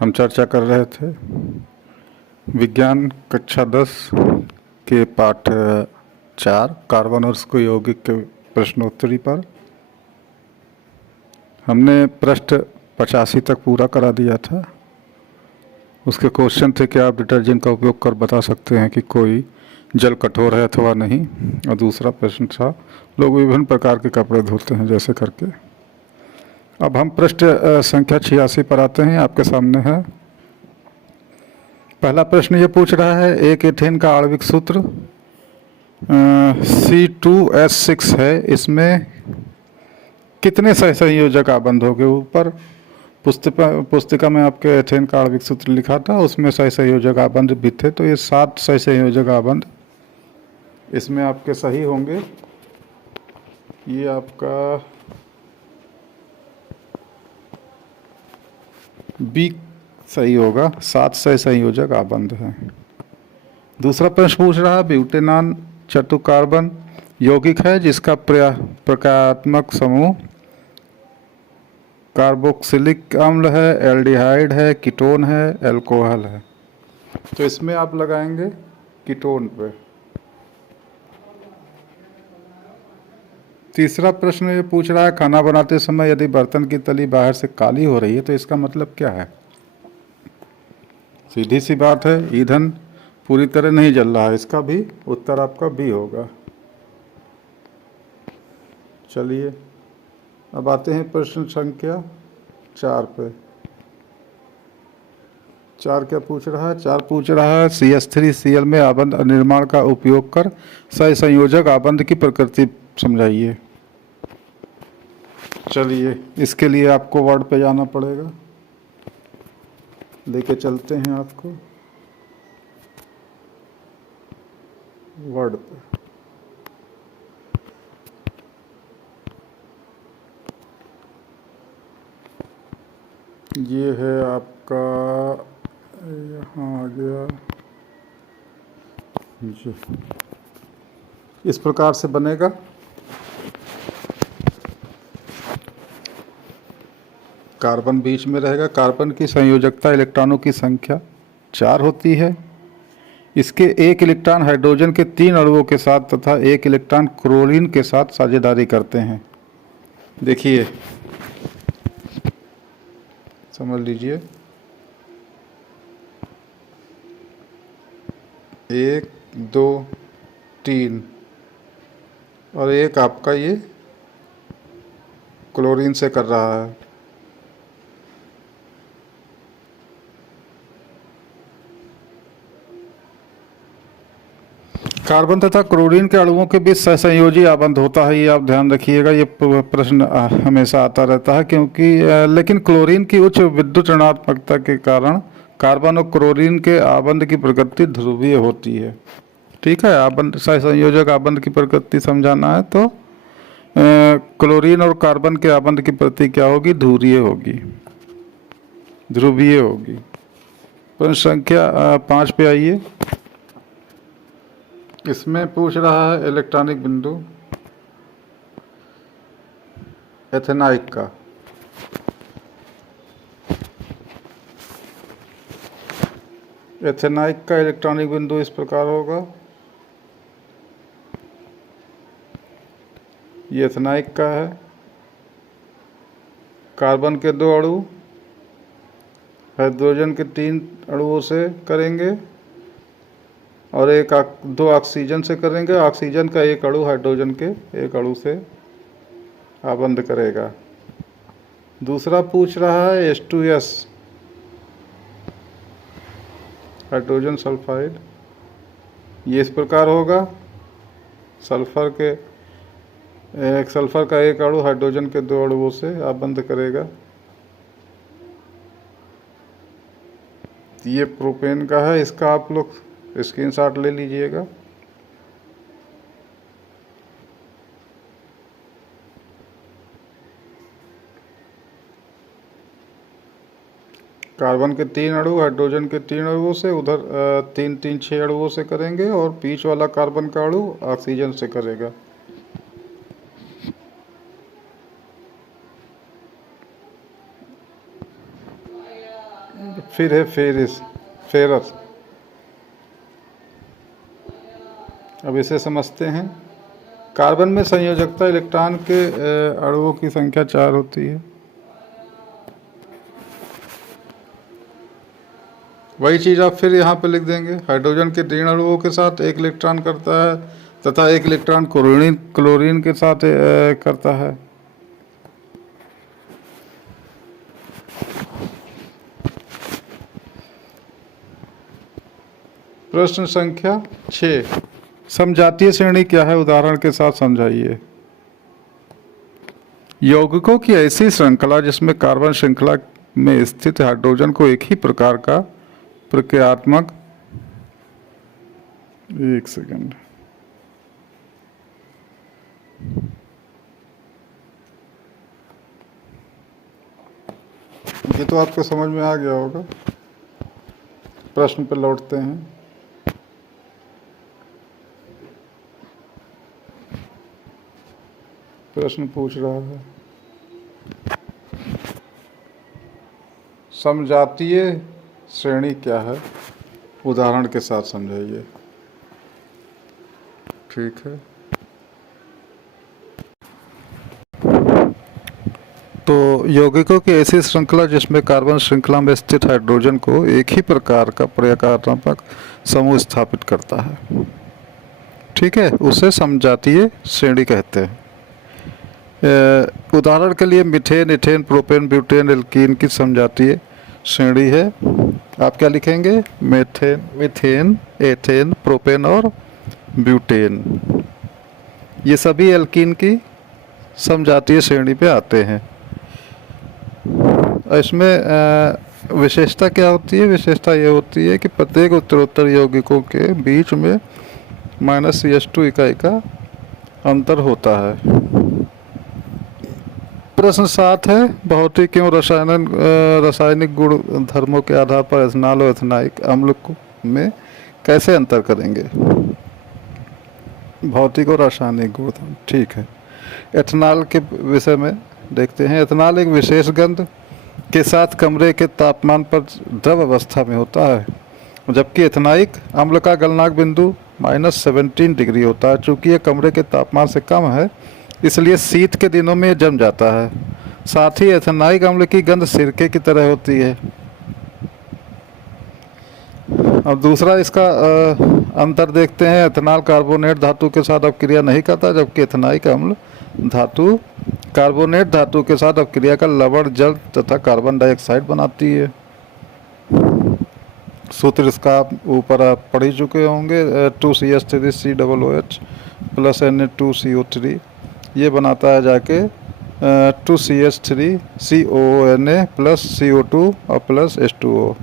हम चर्चा कर रहे थे विज्ञान कक्षा 10 के पाठ 4 कार्बन और उसको यौगिक के प्रश्नोत्तरी पर। हमने पृष्ठ 85 तक पूरा करा दिया था। उसके क्वेश्चन थे कि आप डिटर्जेंट का उपयोग कर बता सकते हैं कि कोई जल कठोर है अथवा नहीं, और दूसरा प्रश्न था लोग विभिन्न प्रकार के कपड़े धोते हैं जैसे करके। अब हम पृष्ठ संख्या 86 पर आते हैं। आपके सामने है पहला प्रश्न। ये पूछ रहा है एक एथेन का आणविक सूत्र C2H6 है, इसमें कितने सहसंयोजक आबंध होंगे। ऊपर पुस्तिका में आपके एथेन का आणविक सूत्र लिखा था, उसमें सहसंयोजक आबंध भी थे, तो ये 7 सहसंयोजक आबंध इसमें आपके सही होंगे। ये आपका बी सही होगा, 7 सहसंयोजक आबंध हैं। दूसरा प्रश्न पूछ रहा है ब्यूटेनॉन चतुर्कार्बन यौगिक है जिसका प्रकारात्मक समूह कार्बोक्सिलिक अम्ल है, एल्डिहाइड है, कीटोन है, अल्कोहल है। तो इसमें आप लगाएंगे कीटोन पे। तीसरा प्रश्न ये पूछ रहा है खाना बनाते समय यदि बर्तन की तली बाहर से काली हो रही है तो इसका मतलब क्या है। सीधी सी बात है, ईंधन पूरी तरह नहीं जल रहा है। इसका भी उत्तर आपका बी होगा। चलिए अब आते हैं प्रश्न संख्या 4 पे। 4 क्या पूछ रहा है। 4 पूछ रहा है CH3Cl में आबंध निर्माण का उपयोग कर सहसंयोजक आबंध की प्रकृति समझाइए। चलिए इसके लिए आपको वर्ड पे जाना पड़ेगा, लेके चलते हैं आपको वर्ड पे। ये है आपका, यहाँ आ गया जी। इस प्रकार से बनेगा। कार्बन बीच में रहेगा। कार्बन की संयोजकता इलेक्ट्रॉनों की संख्या 4 होती है। इसके एक इलेक्ट्रॉन हाइड्रोजन के 3 अणुओं के साथ तथा एक इलेक्ट्रॉन क्लोरीन के साथ साझेदारी करते हैं। देखिए समझ लीजिए, 1 2 3 और एक आपका ये क्लोरीन से कर रहा है। कार्बन तथा क्लोरीन के अणुओं के बीच सहसंयोजी आबंध होता है, ये आप ध्यान रखिएगा। ये प्रश्न हमेशा आता रहता है क्योंकि लेकिन क्लोरीन की उच्च विद्युत ऋणात्मकता के कारण कार्बन और क्लोरीन के आबंध की प्रकृति ध्रुवीय होती है। ठीक है, आबंध सहसंयोजक आबंध की प्रकृति समझाना है तो क्लोरीन और कार्बन के आबंध की प्रकृति क्या होगी, ध्रुवीय होगी, ध्रुवीय होगी। प्रश्न संख्या 5 पे आइए। इसमें पूछ रहा है इलेक्ट्रॉनिक बिंदु एथेनाइक का। एथेनाइक का इलेक्ट्रॉनिक बिंदु इस प्रकार होगा। ये एथेनाइक का है। कार्बन के 2 अणु हाइड्रोजन के 3 अणुओं से करेंगे और 2 ऑक्सीजन से करेंगे। ऑक्सीजन का 1 अणु हाइड्रोजन के 1 अणु से आबंध करेगा। दूसरा पूछ रहा है H2S हाइड्रोजन सल्फाइड। ये इस प्रकार होगा। सल्फर का 1 अणु हाइड्रोजन के 2 अणुओं से आबंध करेगा। ये प्रोपेन का है, इसका आप लोग स्क्रीनशॉट ले लीजिएगा। कार्बन के 3 अणु हाइड्रोजन के 3 अणुओं से, उधर 3 3 6 अणुओं से करेंगे और बीच वाला कार्बन का अणु ऑक्सीजन से करेगा। फिर है फेरिस, फेरस। अब इसे समझते हैं। कार्बन में संयोजकता इलेक्ट्रॉन के अणुओं की संख्या 4 होती है। वही चीज़ आप फिर यहाँ पे लिख देंगे। हाइड्रोजन के 3 अणुओं के साथ 1 इलेक्ट्रॉन करता है तथा 1 इलेक्ट्रॉन क्लोरीन के साथ करता है। प्रश्न संख्या 6, समजातीय श्रेणी क्या है, उदाहरण के साथ समझाइए। यौगिकों की ऐसी श्रृंखला जिसमें कार्बन श्रृंखला में स्थित हाइड्रोजन को एक ही प्रकार का प्रक्रियात्मक, एक सेकंड, ये तो आपको समझ में आ गया होगा। प्रश्न पर लौटते हैं। प्रश्न पूछ रहा है समजातीय श्रेणी क्या है, उदाहरण के साथ समझाइए। ठीक है, तो यौगिकों की ऐसी श्रृंखला जिसमें कार्बन श्रृंखला में स्थित हाइड्रोजन को एक ही प्रकार का प्रक्रियात्मक समूह स्थापित करता है, ठीक है, उसे समजातीय श्रेणी कहते हैं। उदाहरण के लिए methane, ethane, propane, butane, alkene की समजातीय श्रेणी है। आप क्या लिखेंगे? मीथेन, मीथेन, एथेन, प्रोपेन और ब्यूटेन, ये सभी एल्कीन की समजातीय श्रेणी पे आते हैं। इसमें विशेषता क्या होती है? विशेषता ये होती है कि प्रत्येक उत्तरोत्तर यौगिकों के बीच में -CH2 इकाई का अंतर होता है। प्रश्न 7 है, भौतिक एवं रासायनिक गुण धर्मों के आधार पर एथनॉल और एथेनॉइक अम्ल में कैसे अंतर करेंगे? भौतिक और रासायनिक गुण धर्म, ठीक है। एथनॉल के विषय में देखते हैं। एथनॉल एक विशेष गंध के साथ कमरे के तापमान पर द्रव अवस्था में होता है, जबकि एथेनॉइक अम्ल का गलनांक बिंदु -17 डिग्री होता है। चूँकि यह कमरे के तापमान से कम है, इसलिए शीत के दिनों में जम जाता है। साथ ही एथेनॉइक अम्ल की गंध सिरके की तरह होती है। अब दूसरा इसका अंतर देखते हैं। एथेनॉल कार्बोनेट धातु के साथ अपक्रिया नहीं करता, जबकि एथेनॉइक अम्ल धातु कार्बोनेट धातु के साथ अपक्रिया कर लवण, जल तथा कार्बन डाइऑक्साइड बनाती है। सूत्र इसका आप ऊपर आप पढ़ ही चुके होंगे। 2CH3COOH + Na2CO3 ये बनाता है जाके 2CH3COONA + CO2 और प्लस H2O।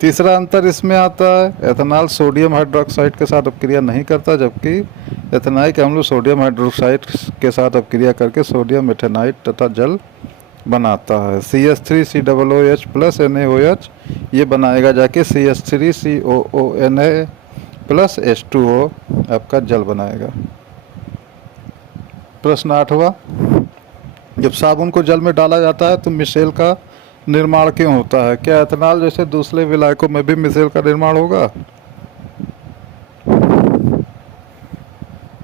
तीसरा अंतर इसमें आता है, एथेनॉल सोडियम हाइड्रोक्साइड के साथ अपक्रिया नहीं करता, जबकि एथेनॉइक अम्ल सोडियम हाइड्रोक्साइड के साथ अपक्रिया करके सोडियम एथेनाइट तथा जल बनाता है। CH3COOH + NaOH ये बनाएगा जाके CH3COONA + H2O, आपका जल बनाएगा। प्रश्न 8वां, जब साबुन को जल में डाला जाता है तो मिसेल का निर्माण क्यों होता है? क्या एथेनॉल जैसे दूसरे विलायकों में भी मिसेल का निर्माण होगा?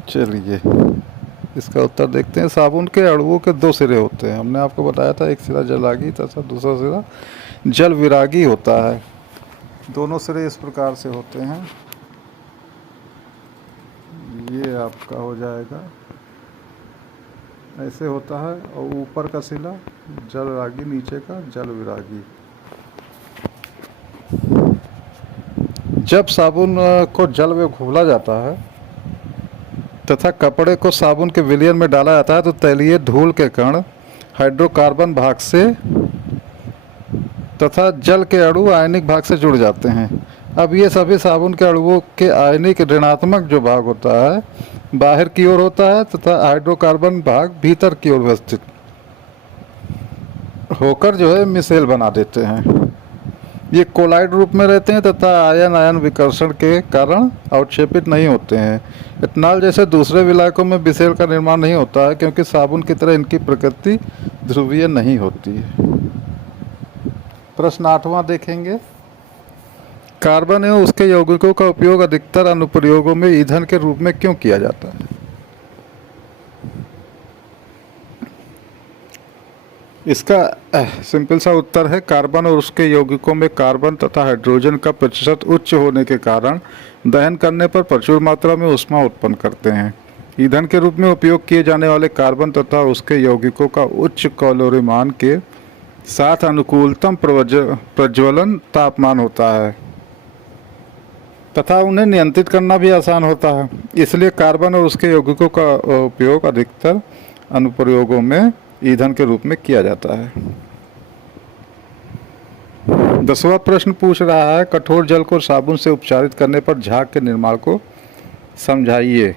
चलिए इसका उत्तर देखते हैं। साबुन के अणुओं के 2 सिरे होते हैं। हमने आपको बताया था, एक सिरा जलागी तथा दूसरा सिरा जल विरागी होता है। दोनों सिरे इस प्रकार से होते हैं। ये आपका हो जाएगा, ऐसे होता है, और ऊपर का सिला जल रागी, नीचे का जल विरागी। जब साबुन को जल में घोला जाता है तथा कपड़े को साबुन के विलयन में डाला जाता है तो तैलीय धूल के कण हाइड्रोकार्बन भाग से तथा जल के अणु आयनिक भाग से जुड़ जाते हैं। अब ये सभी साबुन के अणुओं के आयनिक ऋणात्मक जो भाग होता है बाहर की ओर होता है तथा हाइड्रोकार्बन भाग भीतर की ओर व्यवस्थित होकर जो है मिसेल बना देते हैं। ये कोलाइड रूप में रहते हैं तथा आयन आयन विकर्षण के कारण अवक्षेपित नहीं होते हैं। एथेनॉल जैसे दूसरे विलायकों में मिसेल का निर्माण नहीं होता है, क्योंकि साबुन की तरह इनकी प्रकृति ध्रुवीय नहीं होती है। प्रश्न 8वां देखेंगे। कार्बन एवं उसके यौगिकों का उपयोग अधिकतर अनुप्रयोगों में ईंधन के रूप में क्यों किया जाता है? इसका सिंपल सा उत्तर है, कार्बन और उसके यौगिकों में कार्बन तथा हाइड्रोजन का प्रतिशत उच्च होने के कारण दहन करने पर प्रचुर मात्रा में ऊष्मा उत्पन्न करते हैं। ईंधन के रूप में उपयोग किए जाने वाले कार्बन तथा उसके यौगिकों का उच्च कैलोरी मान के साथ अनुकूलतम प्रज्वलन तापमान होता है तथा उन्हें नियंत्रित करना भी आसान होता है। इसलिए कार्बन और उसके यौगिकों का उपयोग अधिकतर अनुप्रयोगों में ईंधन के रूप में किया जाता है। 10वां प्रश्न पूछ रहा है, कठोर जल को साबुन से उपचारित करने पर झाग के निर्माण को समझाइए।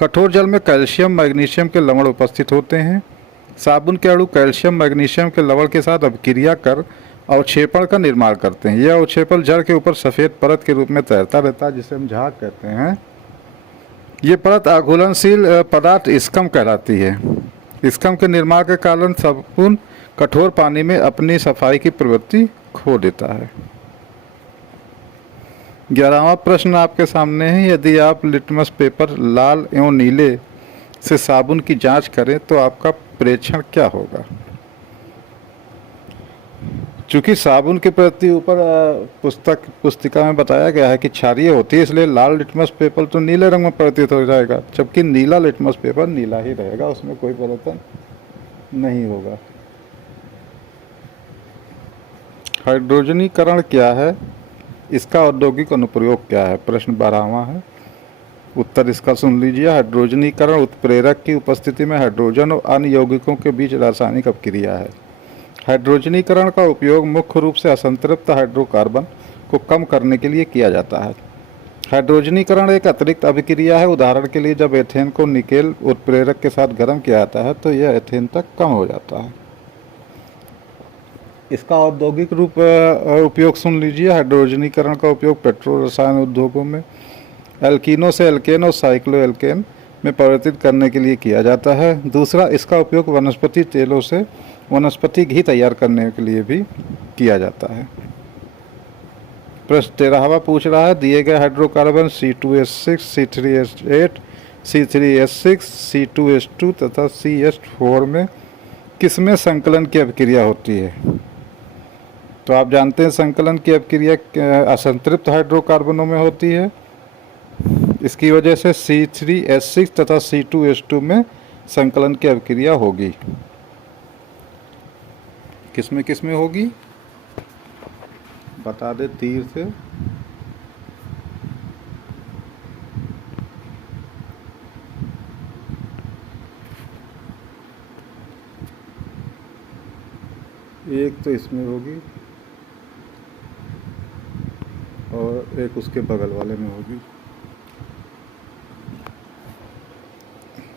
कठोर जल में कैल्शियम मैग्नीशियम के लवण उपस्थित होते हैं। साबुन के अणु कैल्शियम मैग्नीशियम के लवण के साथ अभिक्रिया कर अवक्षेपण का निर्माण करते हैं। यह अवक्षेपण जल के ऊपर सफ़ेद परत के रूप में तैरता रहता है, जिसे हम झाग कहते हैं। ये परत आघूलनशील पदार्थ स्कम कहलाती है। स्कम के निर्माण के कारण साबुन कठोर पानी में अपनी सफाई की प्रवृत्ति खो देता है। 11वां प्रश्न आपके सामने है, यदि आप लिटमस पेपर लाल एवं नीले से साबुन की जांच करें तो आपका प्रेक्षण क्या होगा? चूँकि साबुन के प्रति ऊपर पुस्तिका में बताया गया है कि क्षारीय होती है, इसलिए लाल लिटमस पेपर तो नीले रंग में प्रतीत हो जाएगा, जबकि नीला लिटमस पेपर नीला ही रहेगा, उसमें कोई परिवर्तन नहीं होगा। हाइड्रोजनीकरण क्या है? इसका औद्योगिक अनुप्रयोग क्या है? प्रश्न 12वां है। उत्तर इसका सुन लीजिए। हाइड्रोजनीकरण उत्प्रेरक की उपस्थिति में हाइड्रोजन और अन्य यौगिकों के बीच रासायनिक अपक्रिया है। हाइड्रोजनीकरण का उपयोग मुख्य रूप से असंतृप्त हाइड्रोकार्बन को कम करने के लिए किया जाता है। हाइड्रोजनीकरण एक अतिरिक्त अभिक्रिया है। उदाहरण के लिए जब एथेन को निकेल उत्प्रेरक के साथ गर्म किया जाता है तो यह एथेन तक कम हो जाता है। इसका औद्योगिक रूप उपयोग सुन लीजिए। हाइड्रोजनीकरण का उपयोग पेट्रो रसायन उद्योगों में एल्कीनों से एल्केन और साइक्लो एल्केन में परिवर्तित करने के लिए किया जाता है। दूसरा, इसका उपयोग वनस्पति तेलों से वनस्पति घी तैयार करने के लिए भी किया जाता है। प्रश्न 13वां पूछ रहा है, दिए गए hydrocarbon C2H6, C3H8, C3H6, C2H2 तथा CH4 में किसमें संकलन की अभिक्रिया होती है? तो आप जानते हैं संकलन की अभिक्रिया असंतृप्त हाइड्रोकार्बनों में होती है। इसकी वजह से C3H6 तथा C2H2 में संकलन की अभिक्रिया होगी। किसमें होगी? बता दे तीर से। एक तो इसमें होगी और एक उसके बगल वाले में होगी।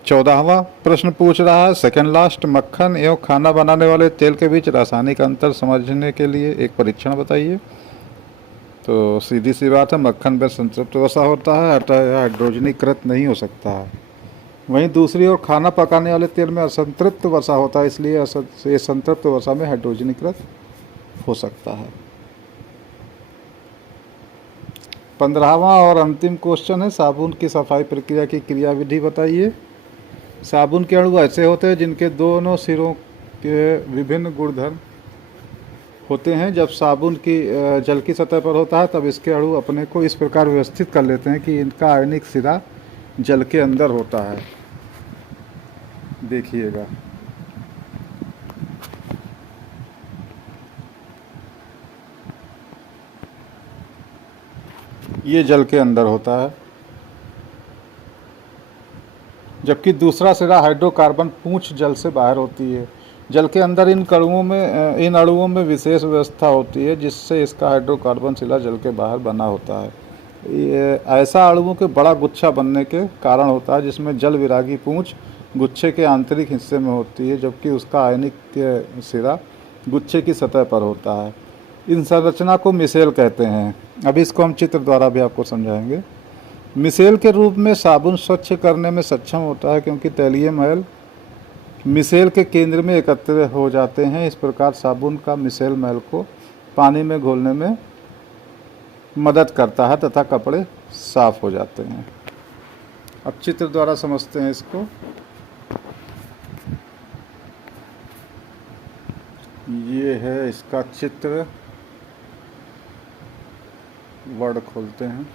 14वां प्रश्न पूछ रहा है, सेकंड लास्ट, मक्खन एवं खाना बनाने वाले तेल के बीच रासायनिक अंतर समझने के लिए एक परीक्षण बताइए। तो सीधी सी बात है, मक्खन में संतृप्त वसा होता है, अतः हाइड्रोजनीकृत नहीं हो सकता है। वहीं दूसरी ओर खाना पकाने वाले तेल में असंतृप्त वसा होता है, इसलिए ये संतृप्त वसा में हाइड्रोजनीकृत हो सकता है। 15वां और अंतिम क्वेश्चन है, साबुन की सफाई प्रक्रिया की क्रियाविधि बताइए। साबुन के अणु ऐसे होते हैं जिनके दोनों सिरों के विभिन्न गुणधर्म होते हैं। जब साबुन की जल की सतह पर होता है तब इसके अणु अपने को इस प्रकार व्यवस्थित कर लेते हैं कि इनका आयनिक सिरा जल के अंदर होता है। देखिएगा, ये जल के अंदर होता है, जबकि दूसरा सिरा हाइड्रोकार्बन पूंछ जल से बाहर होती है। जल के अंदर इन अणुओं में विशेष व्यवस्था होती है जिससे इसका हाइड्रोकार्बन सिरा जल के बाहर बना होता है। ये ऐसा अणुओं के बड़ा गुच्छा बनने के कारण होता है जिसमें जल विरागी पूंछ गुच्छे के आंतरिक हिस्से में होती है, जबकि उसका आयनिक सिरा गुच्छे की सतह पर होता है। इन संरचना को मिसेल कहते हैं। अभी इसको हम चित्र द्वारा भी आपको समझाएंगे। मिसेल के रूप में साबुन स्वच्छ करने में सक्षम होता है क्योंकि तैलीय मैल मिसेल के केंद्र में एकत्र हो जाते हैं। इस प्रकार साबुन का मिसेल मैल को पानी में घोलने में मदद करता है तथा कपड़े साफ हो जाते हैं। अब चित्र द्वारा समझते हैं इसको। ये है इसका चित्र, वर्ड खोलते हैं।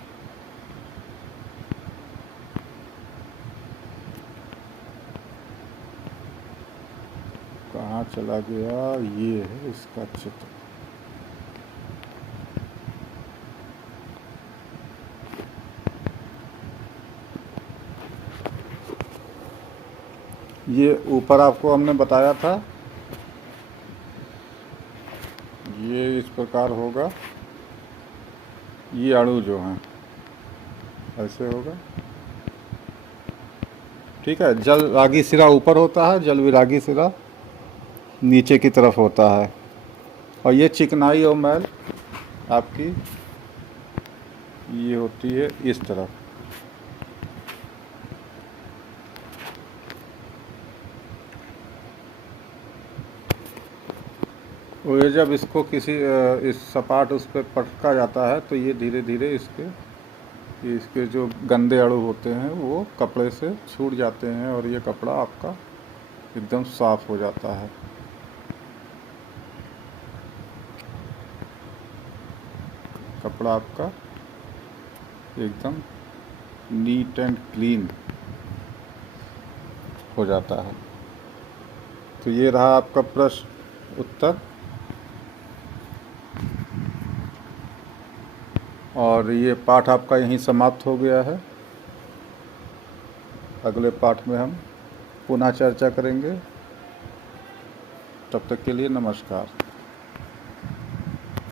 कहाँ चला गया? ये है इसका चित्र। ये ऊपर आपको हमने बताया था, ये इस प्रकार होगा। ये अणु जो हैं ऐसे होगा, ठीक है। जल रागी सिरा ऊपर होता है, जल विरागी सिरा नीचे की तरफ होता है। और ये चिकनाई और मैल आपकी ये होती है इस तरफ। और ये जब इसको किसी इस सपाट उस पर पटका जाता है तो ये धीरे धीरे इसके जो गंदे अणु होते हैं वो कपड़े से छूट जाते हैं और ये कपड़ा आपका एकदम साफ हो जाता है। कपड़ा आपका एकदम नीट एंड क्लीन हो जाता है। तो ये रहा आपका प्रश्न उत्तर। और ये पाठ आपका यहीं समाप्त हो गया है। अगले पाठ में हम पुनः चर्चा करेंगे। तब तक के लिए नमस्कार।